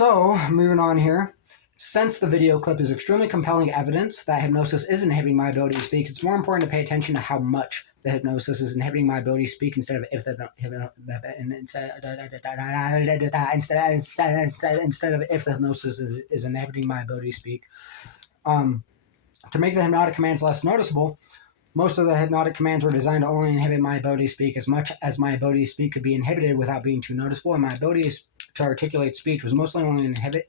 So, moving on here. Since the video clip is extremely compelling evidence that hypnosis is inhibiting my ability to speak, it's more important to pay attention to how much the hypnosis is inhibiting my ability to speak instead of if the hypnosis is inhibiting my ability to speak. To make the hypnotic commands less noticeable, most of the hypnotic commands were designed to only inhibit my ability to speak as much as my ability to speak could be inhibited without being too noticeable, and my ability to articulate speech was mostly only inhibited.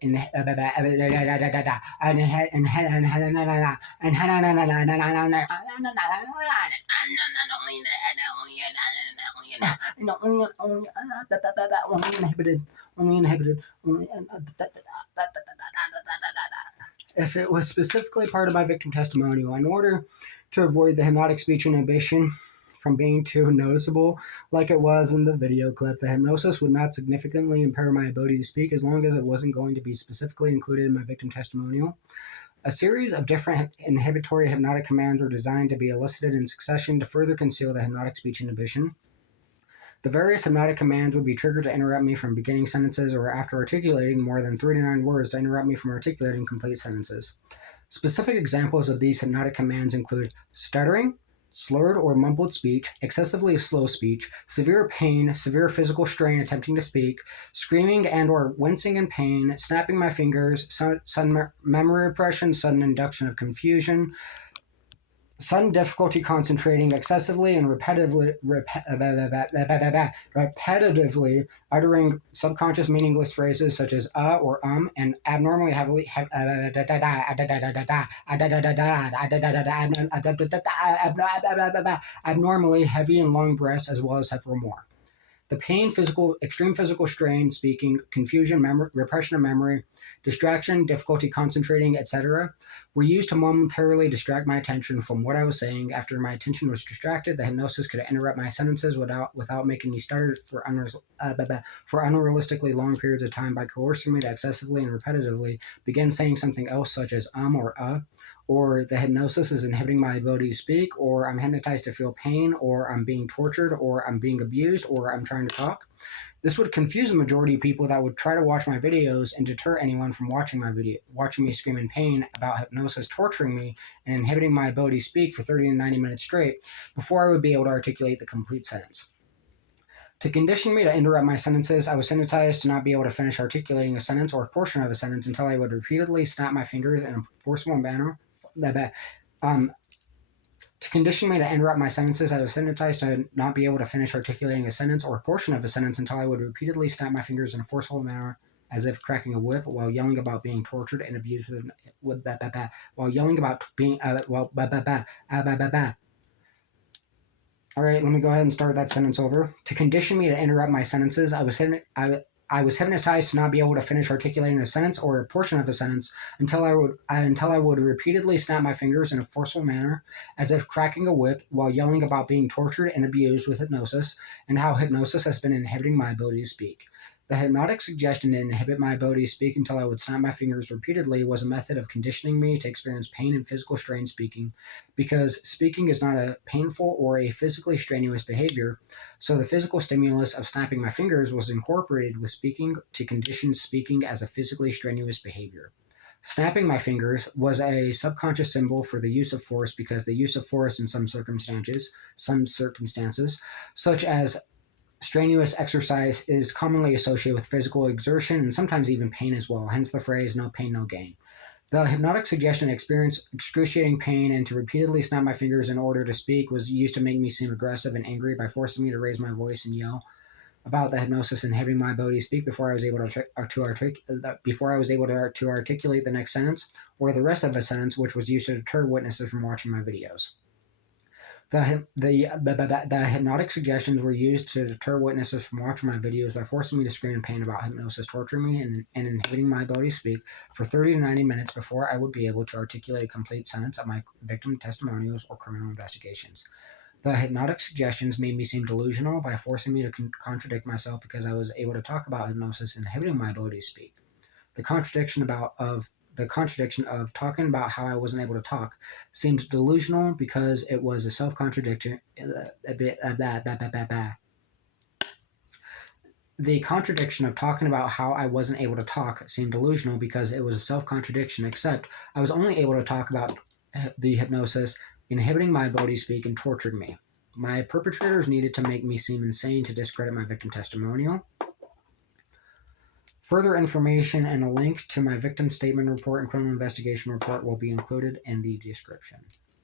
If it was specifically part of my victim testimonial, in order to avoid the hypnotic speech inhibition from being too noticeable, like it was in the video clip, the hypnosis would not significantly impair my ability to speak as long as it wasn't going to be specifically included in my victim testimonial. A series of different inhibitory hypnotic commands were designed to be elicited in succession to further conceal the hypnotic speech inhibition. The various hypnotic commands would be triggered to interrupt me from beginning sentences or after articulating more than 3 to 9 words to interrupt me from articulating complete sentences. Specific examples of these hypnotic commands include stuttering, slurred or mumbled speech, excessively slow speech, severe pain, severe physical strain attempting to speak, screaming and or wincing in pain, snapping my fingers, sudden memory repression, sudden induction of confusion, sudden difficulty concentrating, excessively and repetitively uttering subconscious meaningless phrases such as or and abnormally heavily abnormally heavy and long breaths, as well as several more. The pain, extreme physical strain, speaking, confusion, repression of memory, distraction, difficulty concentrating, etc., were used to momentarily distract my attention from what I was saying. After my attention was distracted, the hypnosis could interrupt my sentences without making me stutter for unrealistically long periods of time by coercing me to excessively and repetitively begin saying something else, such as or the hypnosis is inhibiting my ability to speak, or I'm hypnotized to feel pain, or I'm being tortured, or I'm being abused, or I'm trying to talk. This would confuse the majority of people that would try to watch my videos and deter anyone from watching me scream in pain about hypnosis torturing me and inhibiting my ability to speak for 30 to 90 minutes straight before I would be able to articulate the complete sentence. To condition me to interrupt my sentences, I was hypnotized to not be able to finish articulating a sentence or a portion of a sentence until I would repeatedly snap my fingers in a forceful manner. To condition me to interrupt my sentences, I was hypnotized to not be able to finish articulating a sentence or a portion of a sentence until I would repeatedly snap my fingers in a forceful manner, as if cracking a whip, while yelling about being tortured and abused while yelling about being All right, let me go ahead and start that sentence over. To condition me to interrupt my sentences, I was hypnotized to not be able to finish articulating a sentence or a portion of a sentence until I would repeatedly snap my fingers in a forceful manner, as if cracking a whip, while yelling about being tortured and abused with hypnosis, and how hypnosis has been inhibiting my ability to speak. The hypnotic suggestion to inhibit my ability to speak until I would snap my fingers repeatedly was a method of conditioning me to experience pain and physical strain speaking, because speaking is not a painful or a physically strenuous behavior. So the physical stimulus of snapping my fingers was incorporated with speaking to condition speaking as a physically strenuous behavior. Snapping my fingers was a subconscious symbol for the use of force, because the use of force in some circumstances, such as strenuous exercise, is commonly associated with physical exertion and sometimes even pain as well, hence the phrase, no pain, no gain. The hypnotic suggestion to experience excruciating pain and to repeatedly snap my fingers in order to speak was used to make me seem aggressive and angry by forcing me to raise my voice and yell about the hypnosis inhibiting my ability to speak before I was able to articulate the next sentence or the rest of a sentence, which was used to deter witnesses from watching my videos. The hypnotic suggestions were used to deter witnesses from watching my videos by forcing me to scream in pain about hypnosis torturing me and inhibiting my ability to speak for 30 to 90 minutes before I would be able to articulate a complete sentence of my victim testimonials or criminal investigations. The hypnotic suggestions made me seem delusional by forcing me to contradict myself because I was able to talk about hypnosis inhibiting my ability to speak. The contradiction of talking about how I wasn't able to talk seemed delusional because it was a self-contradiction. The contradiction of talking about how I wasn't able to talk seemed delusional because it was a self contradiction, except I was only able to talk about the hypnosis inhibiting my ability to speak and torturing me. My perpetrators needed to make me seem insane to discredit my victim testimonial. Further information and a link to my victim statement report and criminal investigation report will be included in the description.